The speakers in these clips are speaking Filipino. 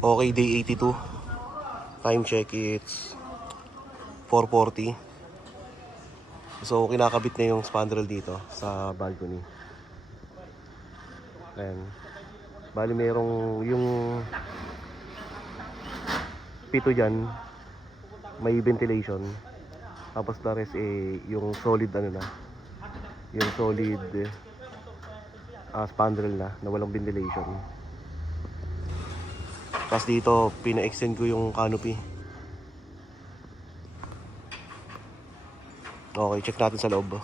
Okay, day 82. Time check, it's 4:40. So, kinakabit na yung spandrel dito sa balcony. Ayan. Bali, merong yung pito dyan, may ventilation. Tapos the rest, yung solid yung solid spandrel na walang ventilation. Tapos dito, pina-extend ko yung canopy. Okay, check natin sa loob.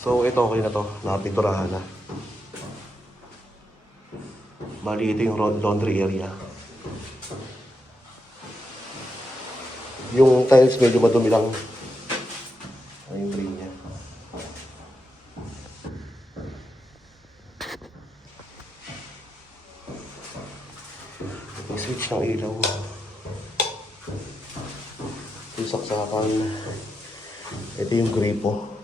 So, ito okay na to. Nakapinturahan na. Bali, ito yung laundry area. Yung tiles medyo madumi lang. Ay, yung drain niya. May switch ng ilaw. Yung saksakan. Ito yung gripo.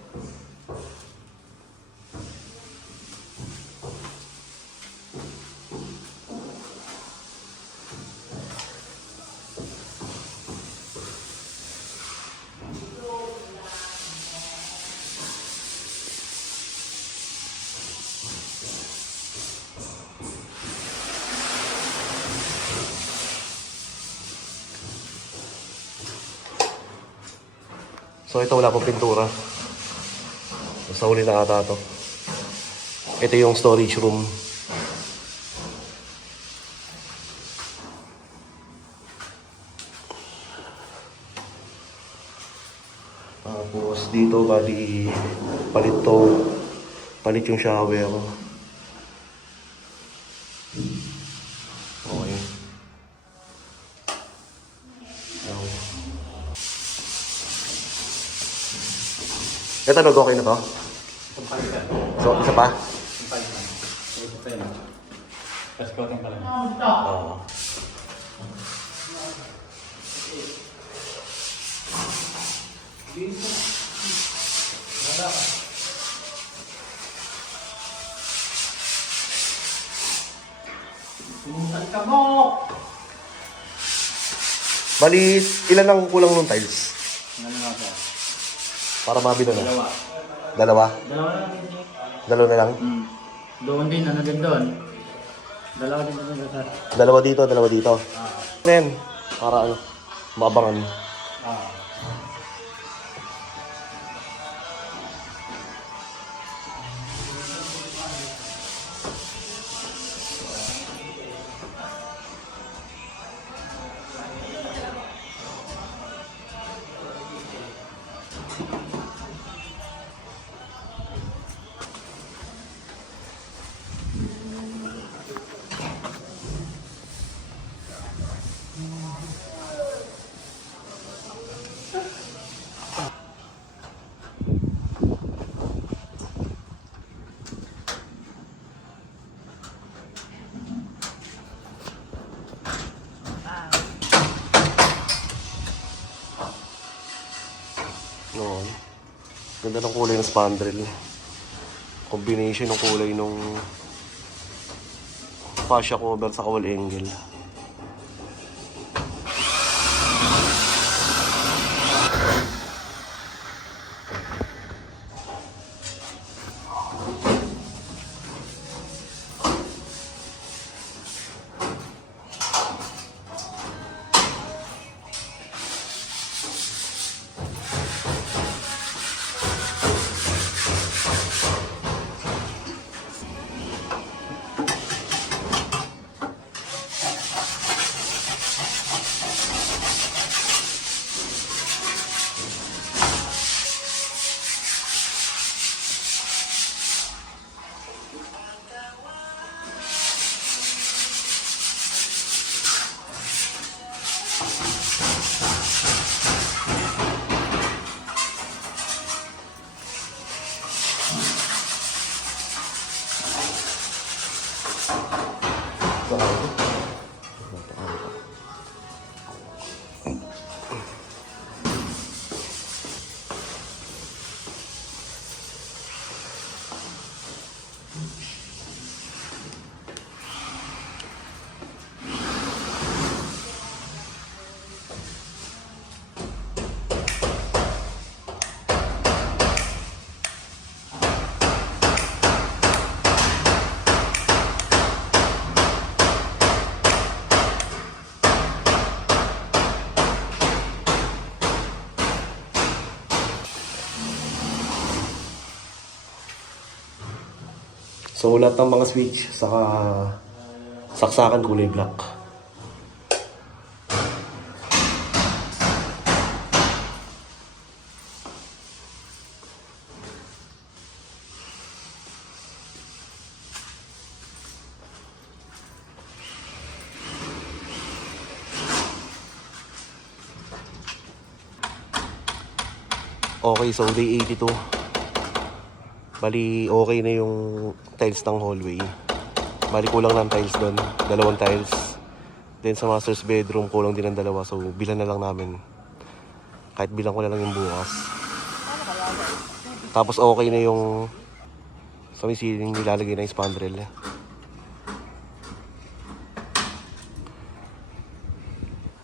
So ito wala pang pintura. Sa uli na ata to. Ito yung storage room. Tapos dito bali palit yung shower. Okay. Ito okay na to? So, isa pa? Tapos coating pa lang. Oo. Bali, ilan ang kulang ng tiles? Ano nga ba? Para mabilo na. Dalawa. Dalawa? Dalawa lang. Dalawa na lang? Doon din, ano din doon? Dalawa din doon. Dalawa dito. Then, para maabangan. No. Ganda ng kulay ng spandrel. Combination ng kulay ng fascia cover sa wall angle. So lahat ng mga switch saka saksakan kulay black. Okay, so day 82. Bali, okay na yung tiles ng hallway. Bali, kulang ng tiles doon. 2 tiles. Then sa master's bedroom, kulang din ng 2. So, bilan na lang namin. Kahit bilang ko na lang yung bukas. Tapos okay na yung sa may ceiling nilalagay na yung spandrel.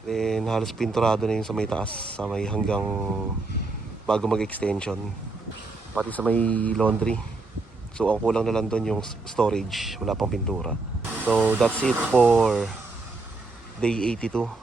Then halos pinturado na yung sa may taas, sa may hanggang bago mag-extension. Pati sa may laundry. So ang kulang na lang doon yung storage, wala pang pintura. So that's it for day 82.